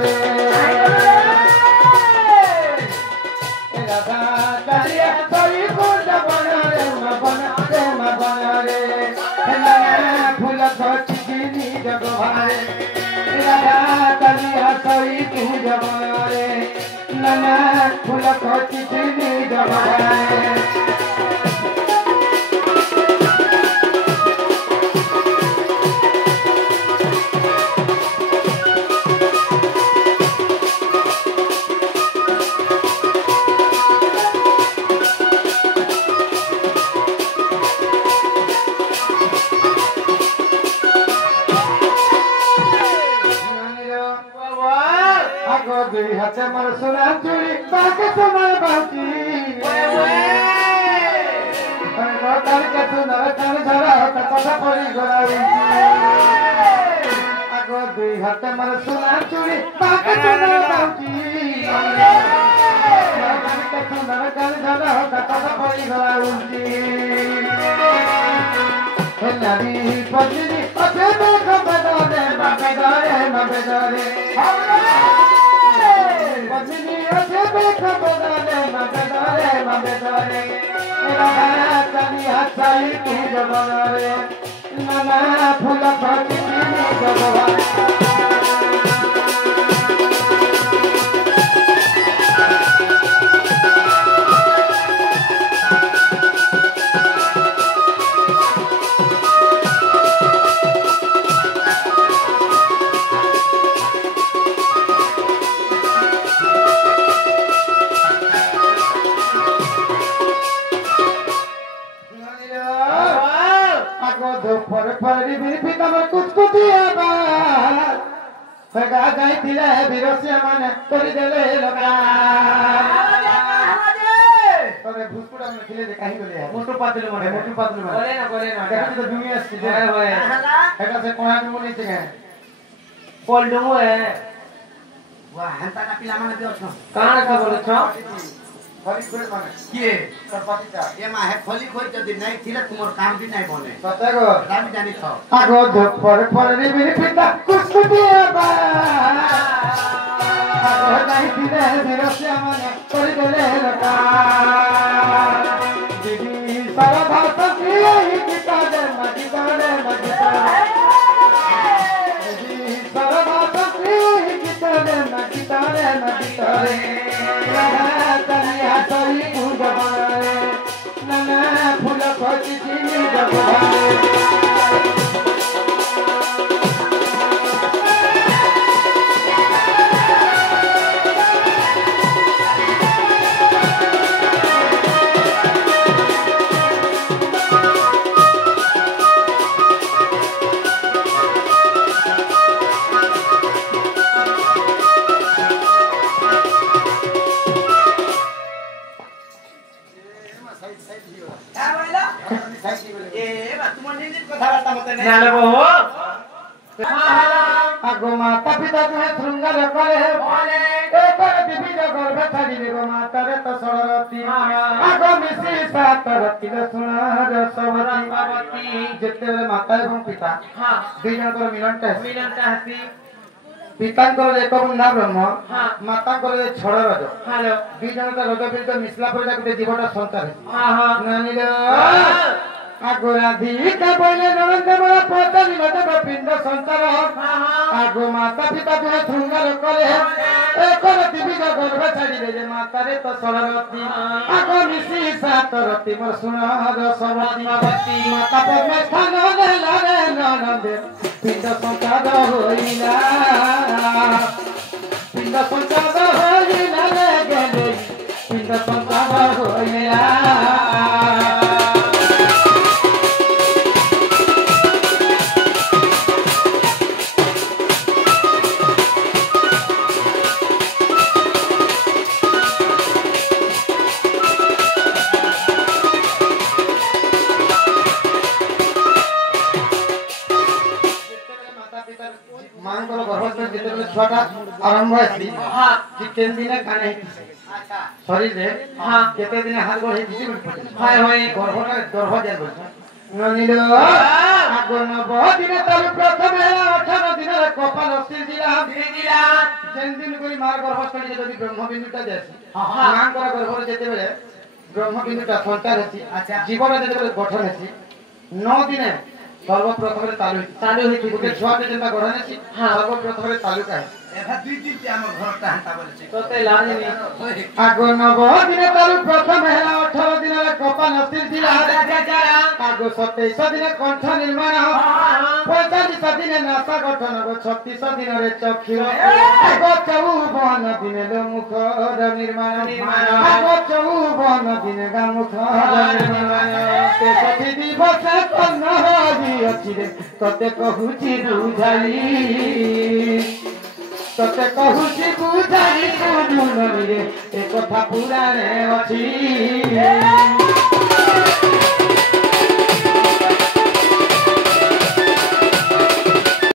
रे राधा कालिया तोरी कुंड बन रे फूल खचिनी जगवारे राधा कालिया तोरी कुंड बन रे नना फूल खचिनी जगवारे हाथे मर सुना चुरी बाके तुम्हार बाकी कर के तू नरकान झरा कथा पड़ी गई आगो दुई हाथे मर सुना चुरी बाके तुम्हार बाकी कर के तू नरकान झरा कथा पड़ी गई नारी पत्नी अथे देखो बदले मबेदारे पत्नी अथे देखो बदले मबेदारे राधा कालिया तोरी कुंड बन रे नना फूल खचिनी जगवारे परी बिरी पिता में कुचकुटिया बात सगा जाई थिले बिरसिया माने तोरी देले लगा तोरे भूसकुड़ा में थिले दे काहे बोले मोटू पातलू माने बोले ना देखो तो दुनिया से जे होए एका से कोहा के बोली छे कोल डमो है वाह हंता ना पिला माने दियो छ काना का बोले छ खली खोल माने किए सरपति का ये मा है खली खोल जदी नहीं थिले तुमर काम भी नहीं बने सतगो रामी जानी छ आगो धपर रे मेरे पिता कुछकुटिया बा आगो नहीं थिले बिरसिया माने तोरी देले लगा दीदी सारा भारत की गीता दे मजिदारे दीदी सारा भारत की गीता दे मजिदारे कालिया तोरी कुंड बन रे नना फूल खचिनी जगवारे आगो माता पिता तुम्हें श्रृंगार करे एक दिव्य गर्भ छाड़ी गो माता रे तो सरस्वती आगो मिसी सात रति सुनार सवती जेते माता एवं पिता दुई जन मिलन चाहती पिता एक बंधा ब्रह्म माता छड़ रज दुई जन रज पीड़ित मिसला पर जीवटा संसार आगो राधिका बोले नरेंद्र बड़ा पतनी नदेव पिंड संसार आगो माता पिता तुम्हें श्रृंगार करे एक दिव्य गर्भ छाड़ी दे माता रे तो सरस्वती आगो मिसी सात रति मोर सुनार सवती माता परमेश्वर देला रे नंद पिंड संसार होइला पिंड संसार होइला रे गेले पिंड संसार होइला छुआटा आरंभ होती कि केन दिन काने अच्छा शरीर रे हां केते दिन हाल गो हेती हाय होय गर्भटा गर्भ जाय बोल ननिलो आगो न बहुत दिन तल प्रथम 18 दिन कपाल सिरजिला जेन दिन कोई मार गर्भस्थली जदि ब्रह्मबिंदुटा जासी मां कर गर्भर जेते बेले ब्रह्मबिंदुटा संचार हेसी अच्छा जीवन जेते बेले गठन हेसी 9 दिन सर्वप्रथम चालू हेची गोटे छुआ के जेंता गढ़न हेसी सर्वप्रथम चालू का एभा 2 दिन ते हमर घरटा हंता बोले तोते लाजनी आगो 9 दिन चालू प्रथम हेला 18 दिन रे कपाल अस्थिर जिला आगो 27 दिन कंठ निर्माण 45 दिन नासा गठन 36 दिन रे चक्षु आगो 54 दिन लो मुख निर्माण आगो 54 दिन गा मुख निर्माण 63 दिवस कन्न होई अछि रे तते कहूची बुझाई तते कहूची बुझाई सुनुन रे ए कथा पुराणे अछि